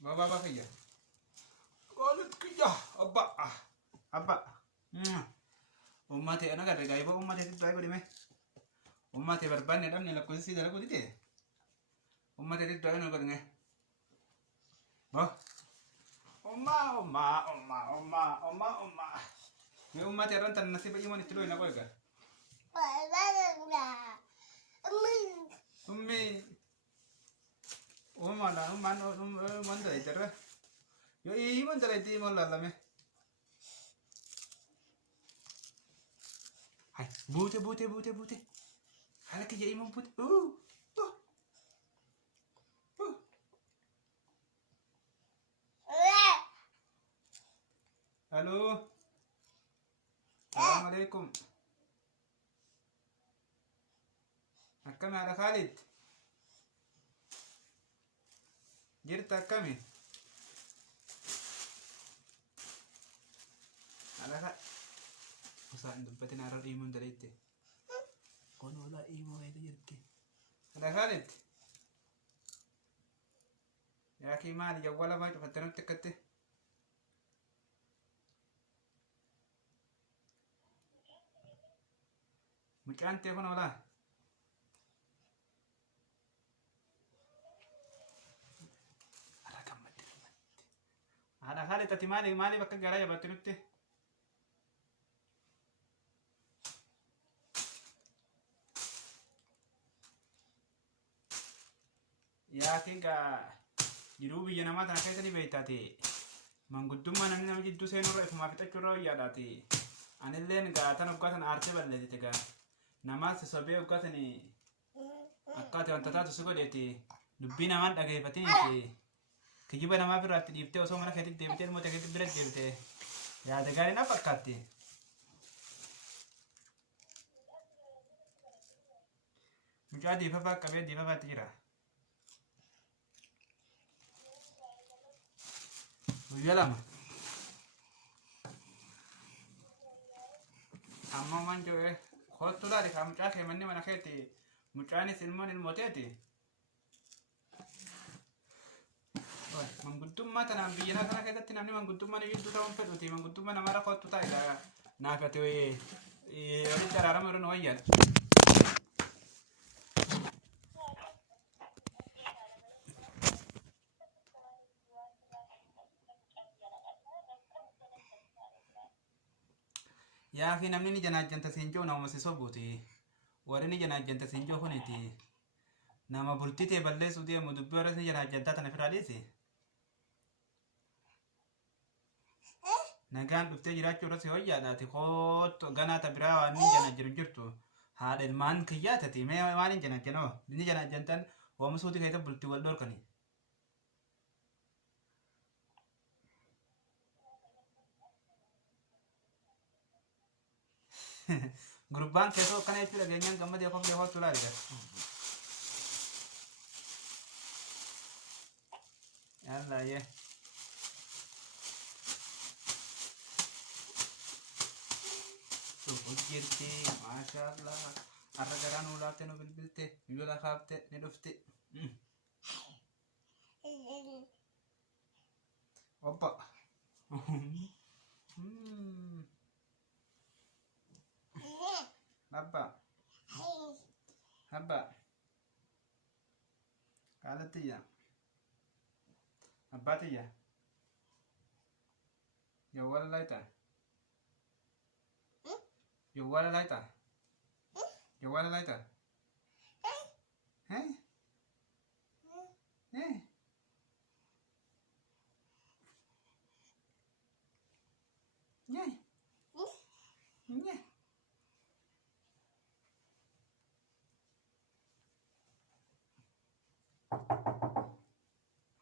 Baba kiyya. Qoolit kiyya. Abba. Ummate ana garre gaayiba ummate tibbaa godhime. Ummate barbaanne dhabne lakkoofsi dara godhite. Ummate tibbaa na godhine. Ba. Umma. Me ummate irraan tan nasiba iman itti dhoyna qoyga. Ummi. Umman dara ijarra. Yo iman dara itti iman lalame. Hai, bute. Hala kiyya iman bute. Halo. Assalamualaikum. Akkami haadha Khalid? Jirta akkami? Haadha Khalid. Usaan dubbatin har'a dhiimuun daleette. Kun wala dhiimuu wayita jirti. Haadha Khalid. Yaa kii maali jawwala maa cufatte nutti akkatti? Mucaan ta'e kun olaa. Haadha gammadde. Haadha Khalid ati maali bakka garaa jabatte nutti? Yaa kigaa jiruu biyya namaa tana keessa ni beektaati. Manguddummaa namni nama jidduu seenurra ifumaa fixachuurra wayyaadhaati. Anilleen gaa tan uggatan aarsee balleessite gaa. Namaas sobee uggatanii akkaati wanta taatu si godheeti. Dubbii namaan dhageeffatiniiti. Kijiba namaa biraatti dhiiftee osoo mana keetti deebitee ilmoo keetti bira deebitee yaada gaarii naaf fakkaatti. Mucaa diifafaa qabee diifafaatti jira. Guyyaa lama. Amma man jo'ee kottu laali kaa mucaa kee manni mana keetti mucaanis ilmooteeti. Manguddummaa tanaan biyya kana keessatti namni manguddummaa ni jidduu ta'uun fedhuti. Manguddummaa namarra kottu taa'edha. Naaf ati walitti araarama yeroo nu wayyaadha. Yaa fi namni ni janaajjanta siinjoo nama si sobuuti. Warri ni janaajjanta siinjoo kuniti. Nama bultitee balleessuu deemu dubbii warras ni janaajjantaa tana firaa dhiisi. Nagaan dhuftee jiraachuu irratti wayyaadhaati. Kootu ganaata biraa waan ni janaajjiru jirtu. Haadha ilmaan kiyyaatati. Mee maaliin janaajjanoo? Ni janaajjantan oomishuuti keessa bultii wal dhorkani. Gurbaan keessoo akkana jechuudha geenyaan gammadee kophee hootu laaliidha. Yalla ye. Hojjette maashaallah. Har'a garaa nuu laaftee nu bilbilte yoo lafaafte ni dhufte. Oppa. Abba. Kaalatiyya. Abbaatiyya. Yawwala laayita. Yawwala laayita. Yawwala laayita. Hey.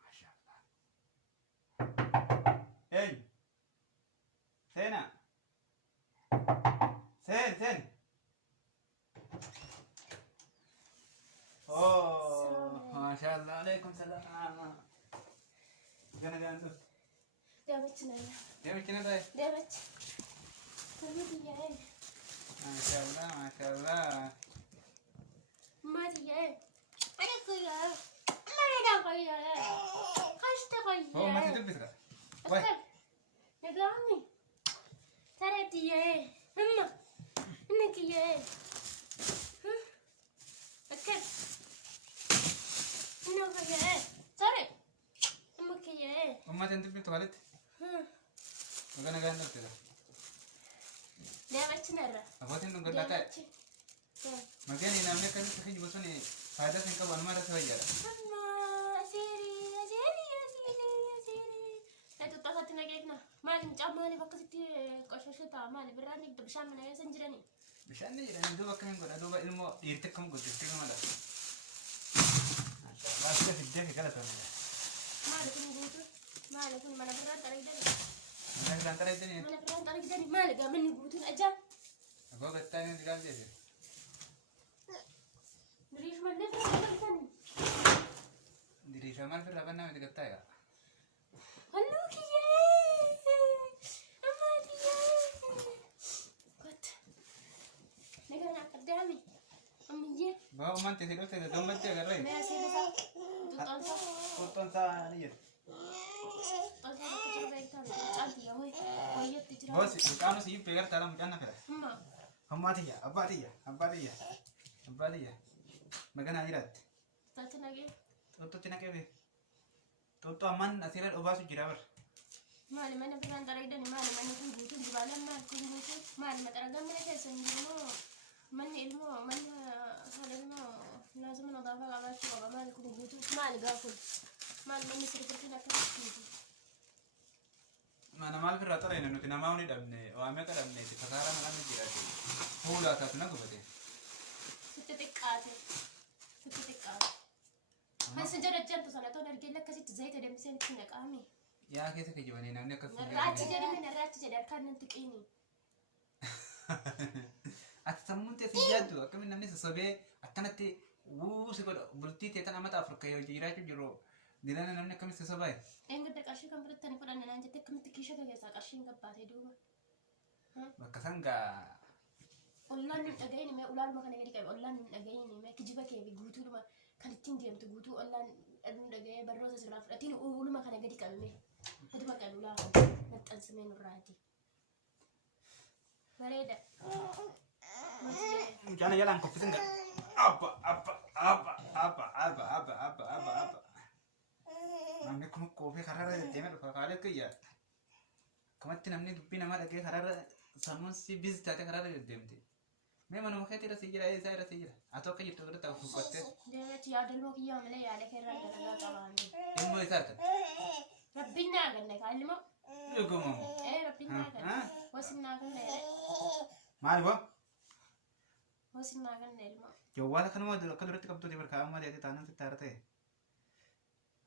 Masyaallah. Hey. Sena. Sen. Oh, masyaallah. Waalaikumsalam. Jangan tuh. Dia bercina. Dia bercina tuh. Dia bercina. Kamu dia. Masyaallah. Mari ya. Ada kaya. Mana dah kaya? Kasta kaya. kan tibbi toilet. Magana gan daltida. Deemachinarra. Afatin dun gallata. Magani namne kan takhij bosoni faida sen ka banmara tawajjara. Amma asiri. Itu tak satu lagi kena. Malam campur ni pakai situ kosong tak malam berani bersama dengan sendiri ni. Bishaan ni jiran duuba akkamiin godha duuba ilmoo dhiirti akkam guddifti gama dha. Maashaallah asii fiddee fi galatoomedha. Malam pun gitu. Malam pun mana berani tarik dari. Mana filaan tara iddanii Mana berani tarik dari malam gaman ni gitu aja. aboo gattaa inni digaal jeese. Dari mana berani tarik dari. Diriishaa maal firraa bannaa miti gattaa egaa. Halluu kiyye. Amma kiyye. Kot. Negara nak kedami. Amiyye. Baa uumaan teessee dhufte gammattee agarree. Mea sini sa. Tutan sa. Qottoon isaa ni jedhu. Tutan sa kecil baik tahu. Cantik ya weh. Koyet dicerah. Boosi mucaan si yubbee gara taala mucaan na fira. Amma. Hammaatiyya abbaatiyya maganaa jiraatti. Tati lagi. Xoxxootti naqee bee. Xoxxoo ammaan asirra dhobaasu jira bara. Maali mana berani tarik dari maali mana pun gitu. Jualan maali pun gitu. Maali mata ragam mereka sendiri mana ilmu mana hal ilmu lazim نظافة على شو مالك وجوده مالك أكل مال من يصير كل لك Mana maal firraa xalayna nuti namaa huni dhabne waamee kadhabneeti kasaara manaan jiraate fuulaa taatu na gubate. ستتقاطع بس جرت جنت صلاة نرجع لك كسيت زيت دمسين كنا قامي Yaa keessa kijibanii namni akka الراتي جري من الراتي جري كان ننتقيني ati sammuun ta'e si yaaddu akkamiin namni sassobee akkanatti wuusi godha bultii ta'e tan amata Afrikaa yoo jiraachuu jiru dilana namni akkamitti sassobaa إن قد قرشي كم بدت أنا فلان أنا جت كم تكيشة كذا قرشي قبّاتي دوبا bakka sangaa والله من أجايني ما أولاد ما كان يجري كذا والله من أجايني ما كجيبه كذا بيجوتوا ما كان تيندي تجوتوا والله من أجاي بروز سلام لكن أول ما كان يجري كذا ما هذا ما كان ولا نتأنسمين الراتي بريدة mucaan jalaan koffisin gad abba namni kun koofee karaarra deddeemee dhufa kaalee kiyya akkamatti namni dubbii namaa dhagee karaarra sammuun si bizi taate karaarra deddeemte mee manuma keetii irra si jira eessaa irra si jira atoo akka jirtu irratti hafu qottee دلوقتي يا دلوقتي كي يوم لا يعلك الرجال لا طبعا ilmoo isaa argate ربنا قالك علمه dhugumamu إيه ربنا قال وسمنا قلنا maali boo وسمنا قلنا علمه jawwaala kanuma akka duratti qabduuti barkaa'aa malee taanaan sitti haara ta'e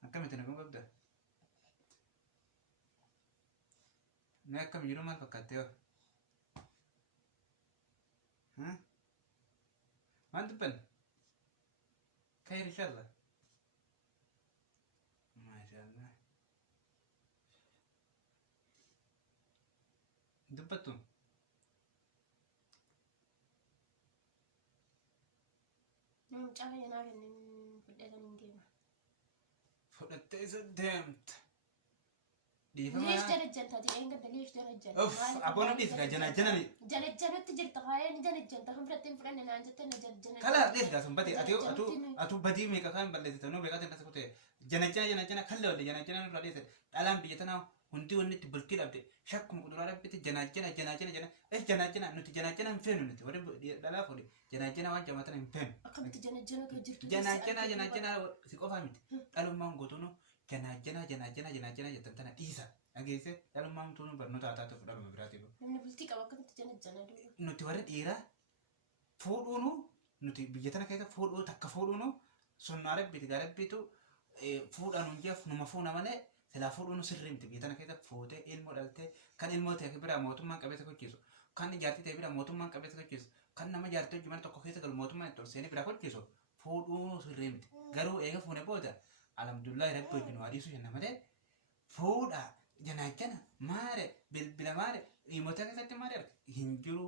akkamitti nagum qabda mee akkam jiru maal fakkaattee yoo maal dubban خير إن شاء الله ما شاء الله دبتم نعم تعالى ينافع فدينا نديما فلتي سدمت دي ليش فما درجة هذه إيه قد ليش درجة اوف ابونا دي جنا جنا جنة تجري تخايل جنة هم فرتين فرنا أنا جتنا جنة كلا ليش قاسم بدي اتو بدي ميكا كان بلدي تنو بيكا تنسى كوتي جنا خلوا اللي جنا نفرادي الان بيتنا هندي ونت بلكي أبدي شك مقدور على بيت جنا إيش جنا نت جنا فين نت ورب لا فودي جنا وان جماعتنا فين أكمل جنة كجرت جنا سيكو فهمت قالوا ما نقولونه جنا جتنتنا إيسا أجيسه قالوا ما نتونو برنو تاتا تفرد مبراتي من بلتيك أو أكمل جنة دول نت ورد إيرا فودونو نت بيجتنا كذا فودو تك فودونو سنارة بيتقارب بيتو فودانو جاف نمفونا ماله سلا فودونو سرّيمت بيجتنا كذا فوده إلمو دالته كان إلمو تكبر موتو ما كبيت كوتشيسو كان جارتي تكبر موتو ما كبيت كوتشيسو كان نما جارتي جمال تكوكيسو كل موتو ما تورسيني برا كوتشيسو فودونو سرّيمت غرو إيجا فونه بودا alhamdulillah rabbi wajjin waadisu jenna malee fuudha janaachana maare bilbila maare himoota keessatti maare hin jiru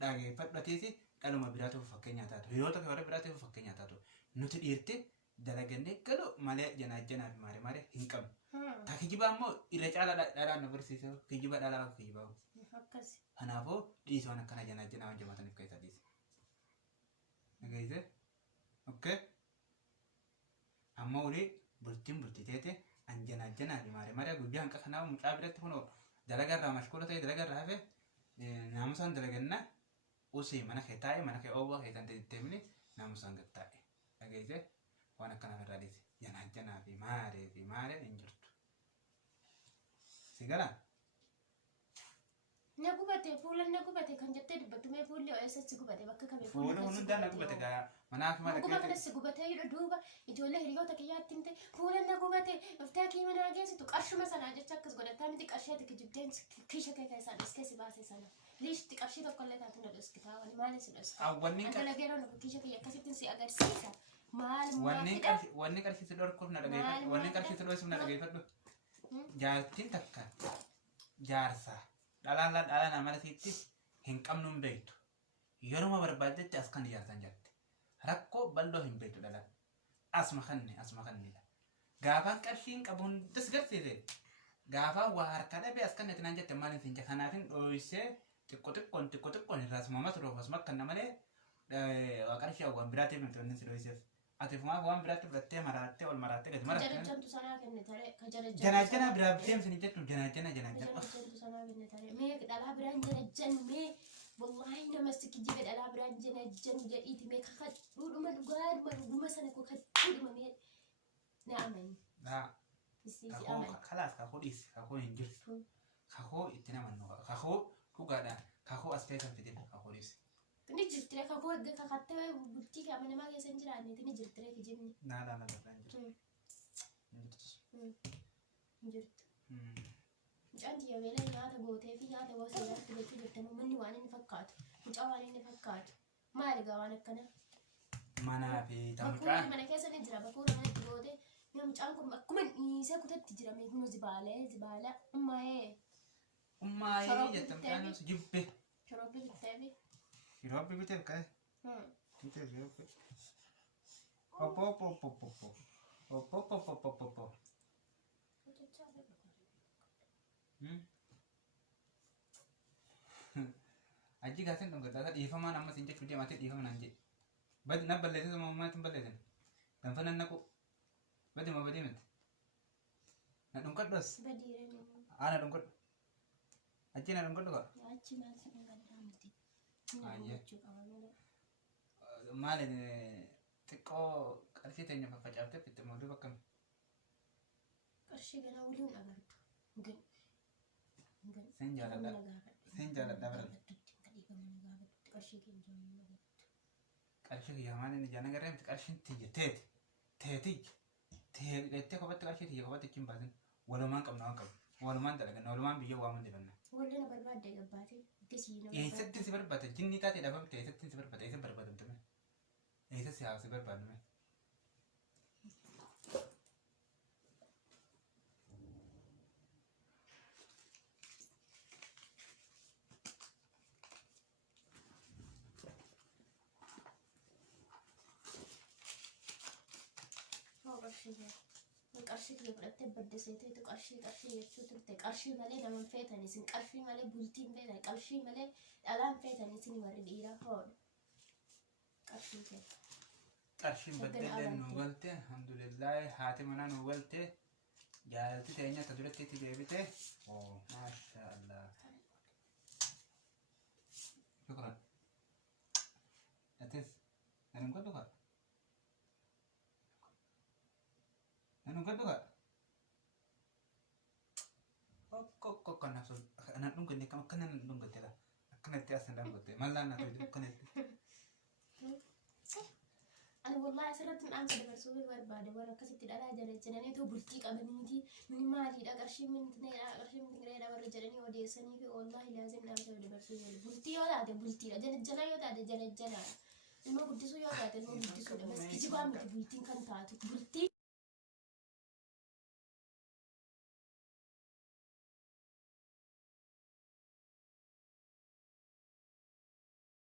dhageeffadhateesi dhaluma biraatuuf fakkeenya taatu hiriyoota kee warra biraatuuf fakkeenya taatu nuti dhiirte dalagannee galu malee janaachanaaf maare hin qabnu taa kijibaa immoo irra caala dhalaan nu barsiise kijiba dhalaa kijibaa kanaafuu dhiisoo akkana janaachanaa waan jamaataniif keessa dhiise dhageesse okay amma ulee bultiin bultiteete anjana di mare guyyaa hanqa kanaa mucaa biratti kunoo dalagarraa mashkuula ta'e dalagarraa hafe naamusaan dalaganna usii mana kee taa'e mana kee oowwaa kee kan deemni naamusaan gad taa'e dhageesse waan akkana irraa dhiise janaa fi maaree hin jirtu si garaa na gubate fuulan na gubate kan jettee dubbattu mee fuulli OSS gubate bakka kamee fuula hundaan na gubate gaa manaaf mana guba kanas gubate jedhu duuba ijoollee hiriyoota kiyyaatti himte fuulan na gubate dhuftee kii manaa geessitu qarshuma sanaa jecha akkas godhattaa miti qarsheeti kijibdeen kiisha kee keessaa dhiskee si baase sana liishti qarshii tokkollee taatu na dhiskitaa wani maali si dhiska antala geeroo nufu kiisha kiyya akkasittiin si agarsiisa maal wanni qarshii si dhorkuuf na dhageeffadhu wanni qarshii si dhoisuuf na dhageeffadhu jaartiin takka jaarsaa dhala namaratiitti hin qabnu hin beektu yeruma barbaaddetti as kan ijaarsan jirti rakkoo bal'oo hin beektu dhala asma kannidha gaafaan qarshiin qabu hundas garsiise gaafaan waa harka dhabe as kan naan jette maaliin siin jette kanaafin dhooysee xiqqoo irraas mamatu roofas makkanna malee waa qarshii waan biraatiif miti wanni si dhooyseef ati fumaaf waan biraatti fudhattee maraattee ol maraattee gadi marattee jarajjantu sanaa kenne tare ka janajjana biraa deemsini jettu janajjana jarajjantu sanaa kenne tare mee dhalaa biraan janajjan mee wallahi nama sikijibe dhalaa biraan janajjan jedhiiti mee kakadhuudhuma dhuguma sana ko kadhuudhuma mee na amani kalaas kakoo dhiisi kakoo hin jirtu kakoo itti namannu kakoo dhugaadhaan kakoo as feetan fide kakoo dhiisi Tini jirtire kakoo erga kakattee bultii kaama namaa keessa hin jiraanne tini jirtire kijibni. Naadhaan agarraa hin jirtu. Hin jirtu. Mucaan tiyya beela nyaata gootee fi nyaata gosa irratti gochuu jirtan manni waan inni fakkaatu mucaa waan inni fakkaatu maali gaa waan akkana. Manaa fi tamucaa. Mana keessa ni jira bakuura mana itti gootee mucaan kun akkuma dhiisee kutatti jira meekunu zibaala ummaayee jettamtaan jibbe. Shorobbi bitteefi. Shirobbi biteef ka'e. Biteef shirobbi. Oppo. Aji gaasin dhungataa dhiifamaan amma siin jechuu deematee dhiifama naan jedhe. Badi na balleessee sama ummaatiin balleessan. Ganfa nan naqu. Badi ma badii miti. Na dhunkadhos. Na dhunkadhu. Achi na dhunkadhu kaa. Achi maal si dhunkadhaa miti. Maali xiqqoo qarshii teenya faffacaaftee fitte mooduu bakka qarshii ganaa waliin agartu sen jaaladha bara qarshii kiyya maali ni jaana garee miti qarshiin tiyya teetii kophatti qarshii tiyya kophatti hin baasin walumaan qabna waan qabu walumaan dalaganna walumaan biyya waaman dibanna wallee na barbaadde gabbaate eessatti si barbaada jinni taatee dhabamte eessatti si barbaada eessa barbaadamtame eessa si haa si barbaadame qarshii kiyya fudhattee baddaseeteetu qarshii jechuu turte qarshii malee naman feetanii isin qarshii malee bultiin feetan qarshii malee dhalaan feetanii isin warri dhiiraa hoodha qarshii feetan. Qarshiin baddeellee nu galte alhamdulillahi haati manaa nu galte jaalatti teenya akka duratti itti deebite maasha Allah. Shukran. Atis nanum godhu kaa. Nanum godhu kaa. Kan nafsu anan dhunganne kam akkana nan dhungatte la akkanatti as nan dhungatte mallaan na tolchu akkanatti. Ani wallahi asirratti midhaan dabarsuu barbaade warra akkasitti dhalaa jarajjananii too bultii qabaniiti mini maaliidha qarshii mintineedha warra jedhanii odeessanii fi wallahi laazim dhaamsa dabarsuu jedhu bultii yoo taate bultiidha janajjanaa yoo taate janajjanaadha ilma guddisuu yoo taate ilma guddisuudha bas kijibaa miti bultiin kan taatu bultii